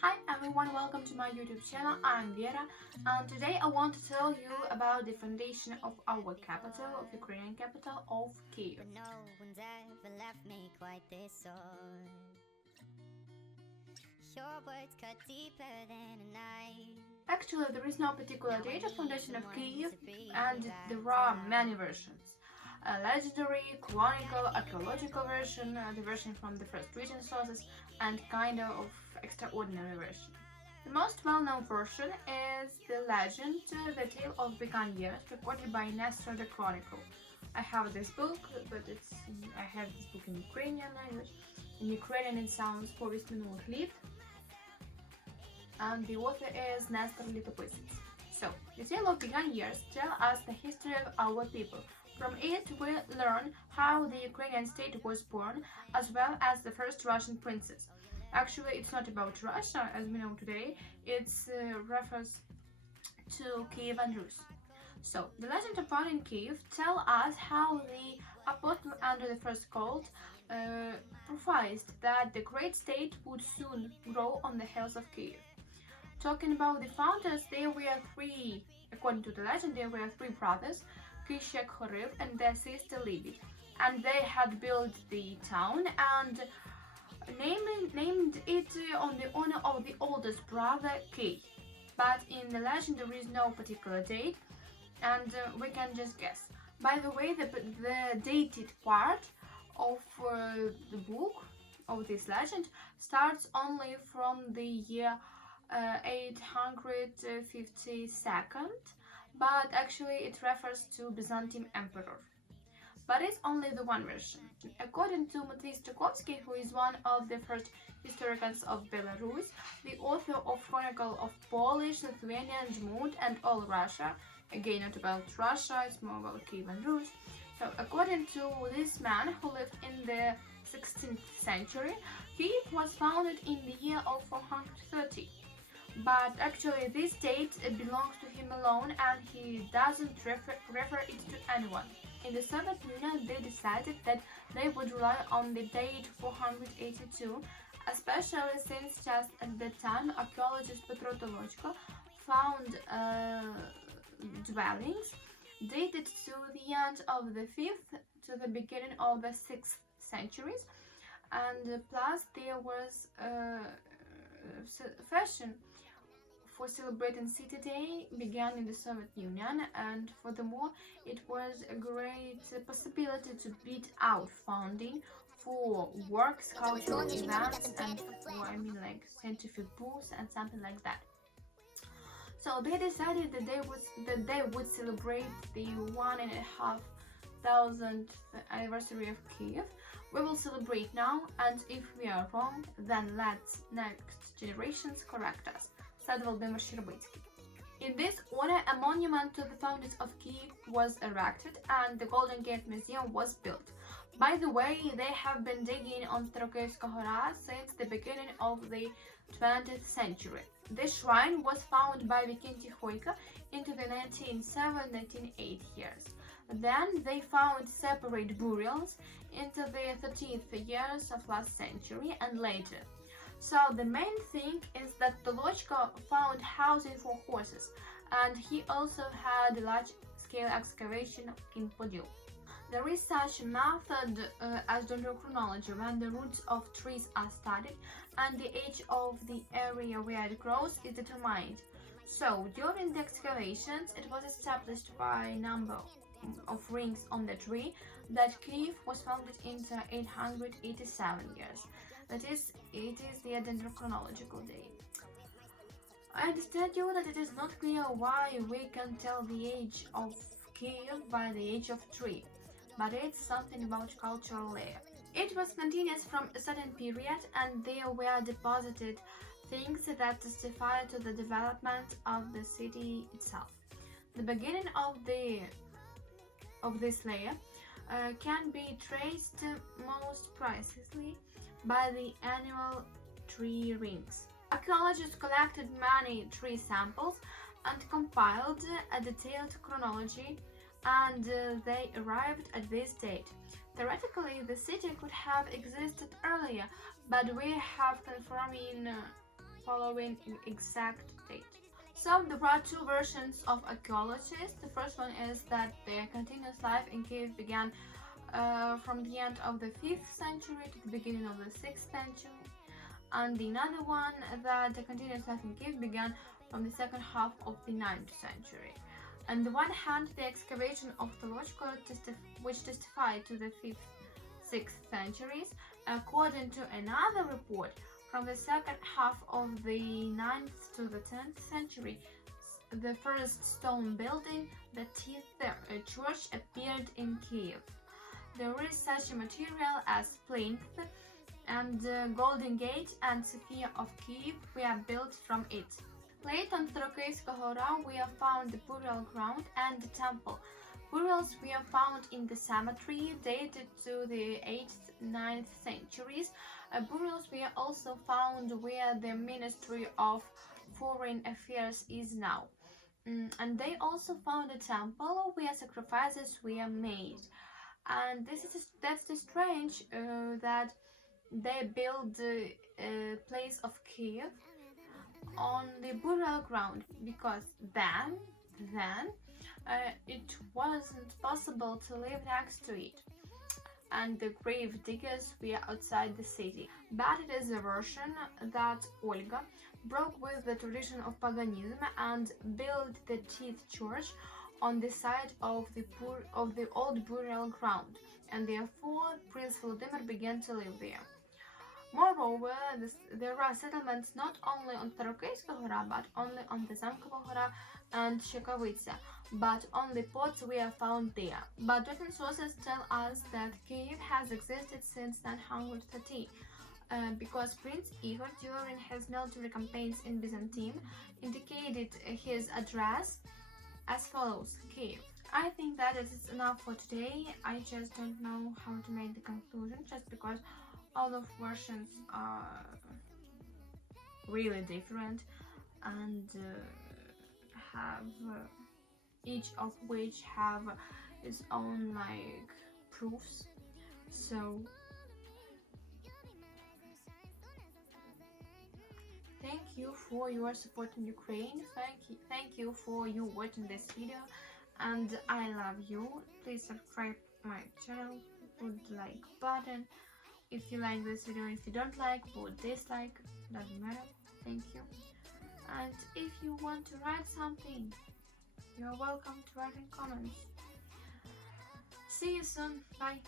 Hi everyone, welcome to my YouTube channel. I'm Vera, and today I want to tell you about the foundation of our capital, of Ukrainian capital, of Kyiv. But no one's ever left me quite this old. Your words cut deeper than a knife. Actually, there is no particular date of foundation of Kyiv, and there are many versions. A legendary, chronicle, archaeological version, the version from the first written sources, and kind of extraordinary version. The most well-known version is the legend, the tale of begun years, recorded by Nestor the Chronicle. I have this book, but I have this book in Ukrainian language. In Ukrainian it sounds "Повість минулих літ", and the author is Nestor Litopisец. So, the tale of begun years tell us the history of our people. From it, we learn how the Ukrainian state was born, as well as the first Russian princess. Actually, it's not about Russia, as we know today. It refers to Kyiv and Rus. So, the legend of found in Kyiv tell us how the apostle under the first cult prophesied that the great state would soon grow on the hills of Kyiv. Talking about the founders, there were three, according to the legend, there were three brothers, Kishek, Khoriv, and their sister Libid, and they had built the town and named it on the honor of the oldest brother, Kay. But in the legend there is no particular date, and we can just guess. By the way, the dated part of the book of this legend starts only from the year 852, but actually it refers to Byzantine emperor. But it's only the one version. According to Matvey Strukovsky, who is one of the first historians of Belarus, the author of Chronicle of Polish, Lithuanian, Jmud, and all Russia, again not about Russia, it's more about Kyiv and Rus. So according to this man who lived in the 16th century, Kyiv was founded in the year of 430. But actually this date belongs to him alone, and he doesn't refer it to anyone. In the Soviet Union, they decided that they would rely on the date 482, especially since just at that time archaeologist Petro Tolochko found dwellings dated to the end of the 5th to the beginning of the 6th centuries, and plus there was fashion for celebrating City Day began in the Soviet Union, and furthermore it was a great possibility to beat out funding for works, cultural events, and for like scientific booths and something like that. So they decided that they would celebrate the 1,500th anniversary of Kyiv. We will celebrate now, and if we are wrong, then let next generations correct us, said Volodymyr Shcherbitsky. In this honor, a monument to the founders of Kyiv was erected, and the Golden Gate Museum was built. By the way, they have been digging on Starokivska Gora since the beginning of the 20th century. This shrine was founded by Vikinty Khoika into the 1907-1908 years. Then they found separate burials into the 13th years of last century and later. So the main thing is that Tolochko found housing for horses, and he also had a large-scale excavation in Podil. There is such a method as dendrochronology, when the roots of trees are studied and the age of the area where it grows is determined. So during the excavations, it was established by number of rings on the tree that Kyiv was founded in 887 years. That is, it is the dendrochronological date. I understand you that it is not clear why we can tell the age of Kyiv by the age of tree, but it's something about cultural layer. It was continuous from a certain period, and there were deposited things that testify to the development of the city itself. The beginning of this layer can be traced most precisely by the annual tree rings. Archaeologists collected many tree samples and compiled a detailed chronology, and they arrived at this date. Theoretically, the city could have existed earlier, but we have confirming following exact date. So there are two versions of archaeologists. The first one is that their continuous life in Kyiv began from the end of the 5th century to the beginning of the 6th century, and the another one that the continuous life in Kyiv began from the second half of the 9th century. On the one hand, the excavation of theological which testified to the 5th, 6th centuries, according to another report, from the second half of the 9th to the 10th century, the first stone building, the 10th church, appeared in Kyiv. There is such a material as plinth, and Golden Gate and Sophia of Kyiv were built from it. Late on Starokeyska Hora we have found the burial ground and the temple. Burials were found in the cemetery dated to the 8th, 9th centuries. Burials were also found where the Ministry of Foreign Affairs is now. And they also found a temple where sacrifices were made. And that's the strange that they built the place of Kyiv on the burial ground, because then it wasn't possible to live next to it, and the grave diggers were outside the city. But it is a version that Olga broke with the tradition of paganism and built the 10th church on the site of the old burial ground, and therefore Prince Volodymyr began to live there. Moreover, there are settlements not only on Starokeyska Hora, but only on the Zamkova Hora and Shekovitsa, but only pots were found there. But written sources tell us that Kyiv has existed since 930, because Prince Igor, during his military campaigns in Byzantium, indicated his address as follows: Kyiv. I think that it is enough for today. I just don't know how to make the conclusion, just because all of versions are really different and have each of which have its own like proofs. So thank you for your support in Ukraine. Thank you for you watching this video, and I love you. Please subscribe my channel, put the like button if you like this video. If you don't like, put dislike, doesn't matter. Thank you. And if you want to write something, you're welcome to write in comments. See you soon. Bye.